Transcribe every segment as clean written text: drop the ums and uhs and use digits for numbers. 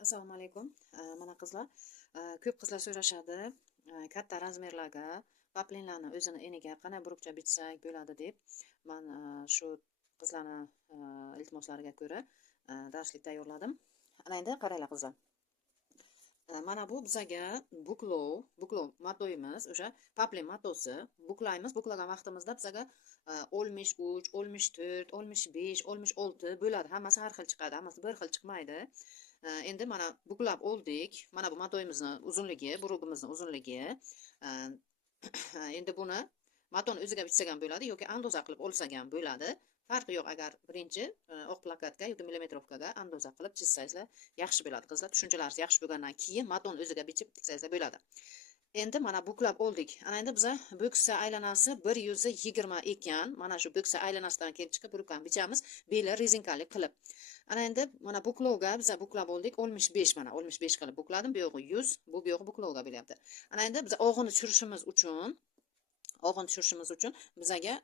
Assalomu alaykum. Mana qizlar, ko'p qizlar so'rashadi, katta razmerlarga paplinlarni o'zini eniga qanday burukcha bitsak bo'ladi deb. Men shu qizlarni iltimoslariga ko'ra darslik tayyorladim. Ana endi qaranglar qizlar. Mana bu bizaga buklov matoyimiz, o'sha paplin matosi. Buklagan vaqtimizda bizaga 63, 64, 65, 66 bo'ladi. Hammasi har xil chiqadi, hammasi bir xil chiqmaydi. Endi mana buklab oldik. Mana bu matoyimizni uzunligi, burugimizni uzunligi. Endi buni matoni o'ziga bitsak ham bo'ladi yoki andoza qilib olsak ham bo'ladi. Farqi yo'q, agar birinchi oq plakatga yoki millimetrovkaga andoza qilib chizsangizlar yaxshi bo'ladi qizlar. Tushunchalaringiz yaxshi bo'lgandan keyin matoni o'ziga bichib tiksangizlar bo'ladi. Endi mana buklab oldik. Ana endi biza bo'ksa aylanasi 120 ekan. Mana shu bo'ksa aylanasidan kelib chiqib burukani bichamiz, beli rezinkali qilib. Ana endi mana buklovga biza buklab oldik 65, mana 65 qilib bukladim. Bu yog'i 100, bu yog'i buklovga bo'lyapti. Ana endi biza og'ini tushirishimiz uchun bizaga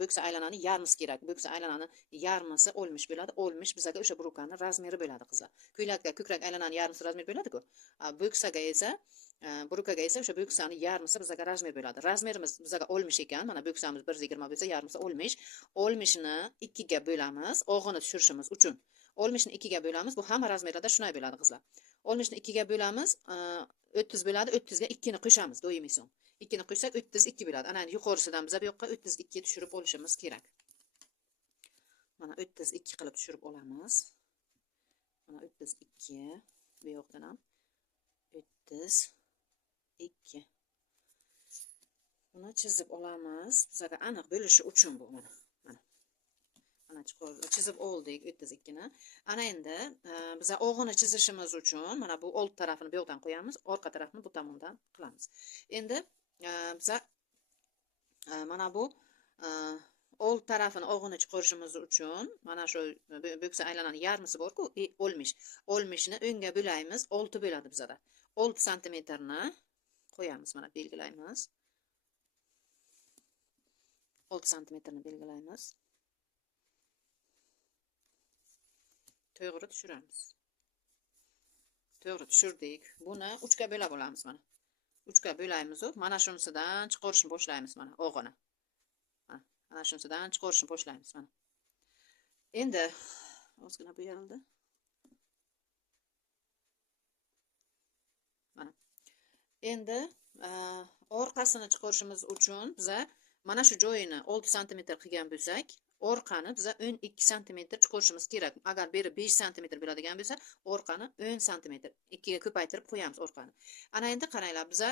bo'ksa aylanani yarmisi kerak. Bo'ksa aylanani yarmisi 60 bo'ladi. 60 bizaga o'sha burukani razmeri bo'ladi qizlar. Ko'ylakka ko'krak aylanani yarmisi razmer bo'ladi-ku. Bo'ksaga esa burukaga esa o'sha bo'ksani yarmisi bizaga razmer bo'ladi. Razmerimiz bizaga 60 ekan. Mana bo'ksamiz 120 bo'lsa, yarmisi 60. 60ni 2 ga bo'lamiz og'ini tushirishimiz uchun. 60ni 2 ga bo'lamiz. Bu hamma razmerlarda shunday bo'ladi qizlar. 60ni 2 ga bo'lamiz, 30 bo'ladi. 30 ga 2 ni qo'shamiz doimiy son. 2 ni qo'shsak 32 bo'ladi. Ana endi yuqorisidan biz bu yoqqa 32 tushirib olishimiz kerak. Mana 32 qilib tushirib olamiz. Mana 32 bu yoqdan ham 32. Buni chizib olamiz. Bizaga aniq bo'lishi uchun bu mana. Mana chizib oldik 32 ni. Ana endi biza og'ini chizishimiz uchun mana bu old tarafini bu yoqdan qo'yamiz, orqa tarafini bu tomondan qilamiz. Endi biza mana bu old tarafini og'ini chiqarishimiz uchun mana shu bo'ksa aylanani yarmisi bor-ku, 60. 60ni o'ngga bo'laymiz, 6 bo'ladi bizada. 6 santimetrni qo'yamiz, mana belgilaymiz. 6 santimetrni belgilaymiz. To'g'ri tushiramiz. To'g'ri tushirdik. Buni 3 ga bo'lab olamiz mana. 3 ga bo'laymiz, mana shunisidan chiqarishni boshlaymiz mana og'ini. Mana shunisidan chiqarishni boshlaymiz mana. Endi ozgina bo'yaldi. Mana. Endi orqasini chiqarishimiz uchun biza mana shu joyini 6 santimetr qilgan bo'lsak, orqani biza 12 santimetr chiqarishimiz kerak. Agar beri 5 santimetr bo'ladigan bo'lsa, orqani 10 santimetr 2 ga ko'paytirib qo'yamiz orqani. Ana endi qaranglar, biza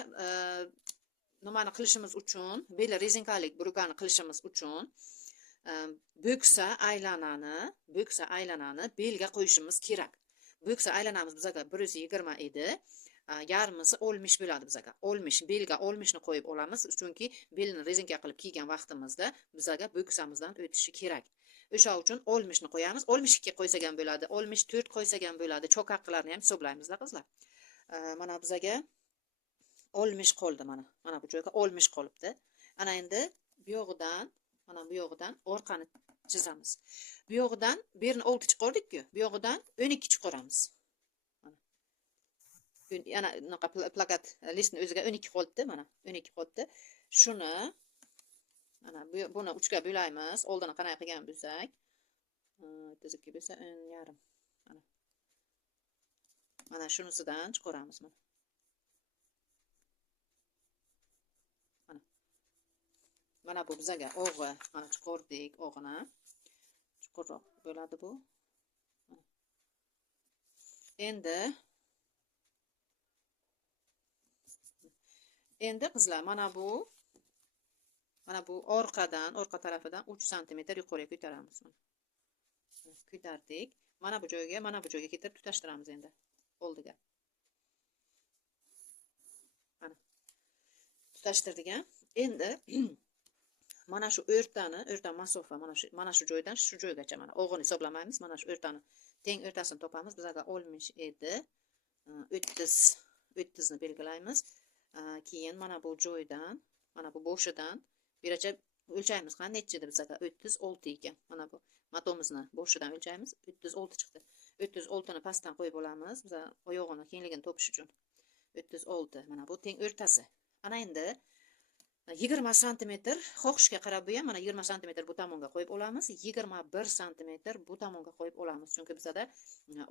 nimani qilishimiz uchun, beli rezinkalik burukani qilishimiz uchun bo'ksa aylanani belga qo'yishimiz kerak. Bo'ksa aylanamiz bizaga 120 edi. Yarmisi 60 bo'ladi bizaga. 60 belga 60 ni qo'yib olamiz, chunki belni rezinka qilib kiygan vaqtimizda bizaga bo'ksamizdan o'tishi kerak. O'sha uchun 60 ni qo'yamiz. 62 qo'ysak ham bo'ladi, 64 qo'ysak ham bo'ladi. Cho'k haqqilarni ham hisoblaymizda qizlar. Mana bizaga 60 qoldi mana. Mana bu joyga 60 qolibdi. Ana endi bu yog'idan orqani chizamiz. Bu yog'idan berini 6 chiqardik-ku, bu yog'idan 12 chiqaramiz. Yana plakat listni o'ziga 12 qoldi, mana 12 qoldi. Shuni mana buni 3 ga bo'laymiz. Oldini qanday qilgan bo'lsak, 32 bo'lsa 10,5. Mana shunisidan chiqaramiz mana. Mana bu bizaga og'i, mana chiqardik og'ini. Chuqurroq bo'ladi bu. Endi qizlar, mana bu orqa tarafidan 3 santimetr yuqoriga ko'taramiz. Ko'tardik. Mana bu joyga keltirib tutashtiramiz endi oldiga. Mana tutashtirdik. Endi mana shu o'rta masofa mana shu joydan shu joygacha mana og'ini hisoblamaymiz. Mana shu o'rtani teng o'rtasini topamiz. Bizaga 60 edi. 30 ni belgilaymiz. Keyin mana bu joydan, mana bu boshidan biracha o'lchaymiz. Qanday chiqdi bizaga? 36 ekan. Mana bu matomizni boshidan o'lchaymiz. 36 chiqdi. 36 ni pastdan qo'yib olamiz. Biz oyog'ini kengligini topish uchun. 36. Mana bu teng o'rtasi. Ana endi 20 sm xohishga qarab bu ham mana 20 sm bu tomonga qo'yib olamiz. 21 sm bu tomonga qo'yib olamiz. Chunki bizda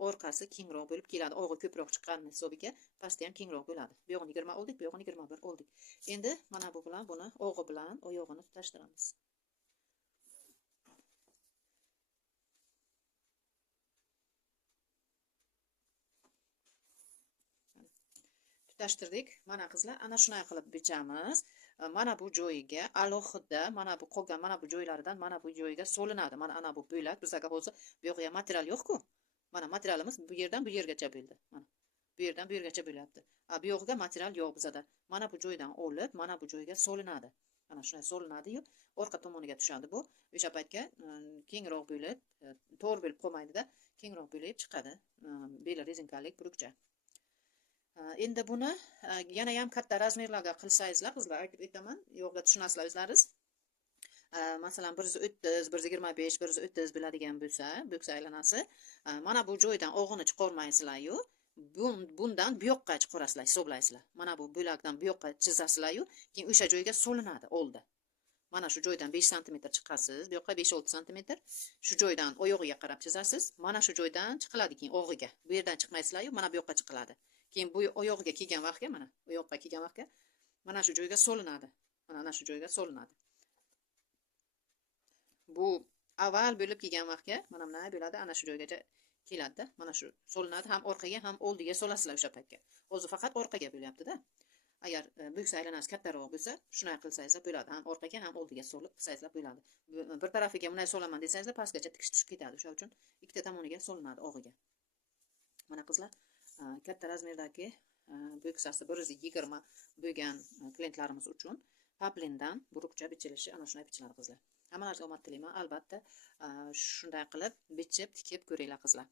orqasi kengroq bo'lib keladi. Og'i ko'proq chiqqanini hisobiga pasti ham kengroq bo'ladi. Bu yog'ini 20 oldik, bu yog'ini 21 oldik. Endi mana bu bilan buni og'i bilan oyog'ini tutashtiramiz. Tutashtirdik. Mana qizlar, ana shunday qilib bichamiz. Mana bu joyiga alohida, mana bu qolgan mana bu joylaridan mana bu joyiga solinadi. Mana ana bu bo'lak, bizga hozir bu yoqqa material yo'q-ku. Mana materialimiz bu yerdan bu yergacha bo'ldi. Mana bu yerdan bu yergacha bo'lyapti. Bu yoqqa material yo'q bizda. Mana bu joydan olib, mana bu joyga solinadi. Mana shunday solinadi-yu, orqa tomoniga tushadi bu. O'sha paytga kengroq bo'lib, to'g'ri bo'lib qolmaydi-da, kengroq bo'lib chiqadi. Beli rezinkalik burukcha. Endi buni yana ham katta razmerlarga qilsangizlar, qizlar aytib aytaman, yo'qda tushunasizlar o'zlaringiz. Masalan 130, 125, 130 bo'ladigan bo'lsa, bo'ksa aylanasi, mana bu joydan og'ini chiqarmaysizlar-yu, bundan bu yoqqa chiqarasizlar, hisoblaysizlar. Mana bu bo'lakdan bu yoqqa chizasizlar-yu, keyin o'sha joyga solinadi oldi. Mana shu joydan 5 sm chiqasiz, bu yoqqa 5-6 sm. Shu joydan oyog'iga qarab chizasiz. Mana shu joydan chiqiladi keyin og'iga. Bu yerdan chiqmaysizlar-yu, mana bu yoqqa chiqiladi. Keyin bu oyog'iga kelgan vaqtga, mana oyoqqa kelgan vaqtga mana shu joyga solinadi. Mana shu joyga solinadi. Bu avval bo'lib kelgan vaqtga mana bunday bo'ladi, ana shu joygacha keladi-da. Mana shu solinadi, ham orqaga ham oldiga solasizlar o'sha paytga. Hozir faqat orqaga bo'lyapti-da. Agar bo'ksa aylanasi kattaroq bo'lsa, shunday qilsangizlar bo'ladi. Ham orqaga ham oldiga solib qilsangizlar bo'ladi. Bir tarafiga bunday solaman desangizlar, pastgacha tikish tushib ketadi. O'sha uchun ikkita tomoniga solinadi og'iga. Mana qizlar, katta razmerdagi bo'ksasi 120 bo'lgan klientlarimiz uchun paplindan burukcha bichilishi ana shunday bichiladi qizlar. Hammalariga omad tilayman. Albatta, shunday qilib bichib, tikib ko'ringlar qizlar.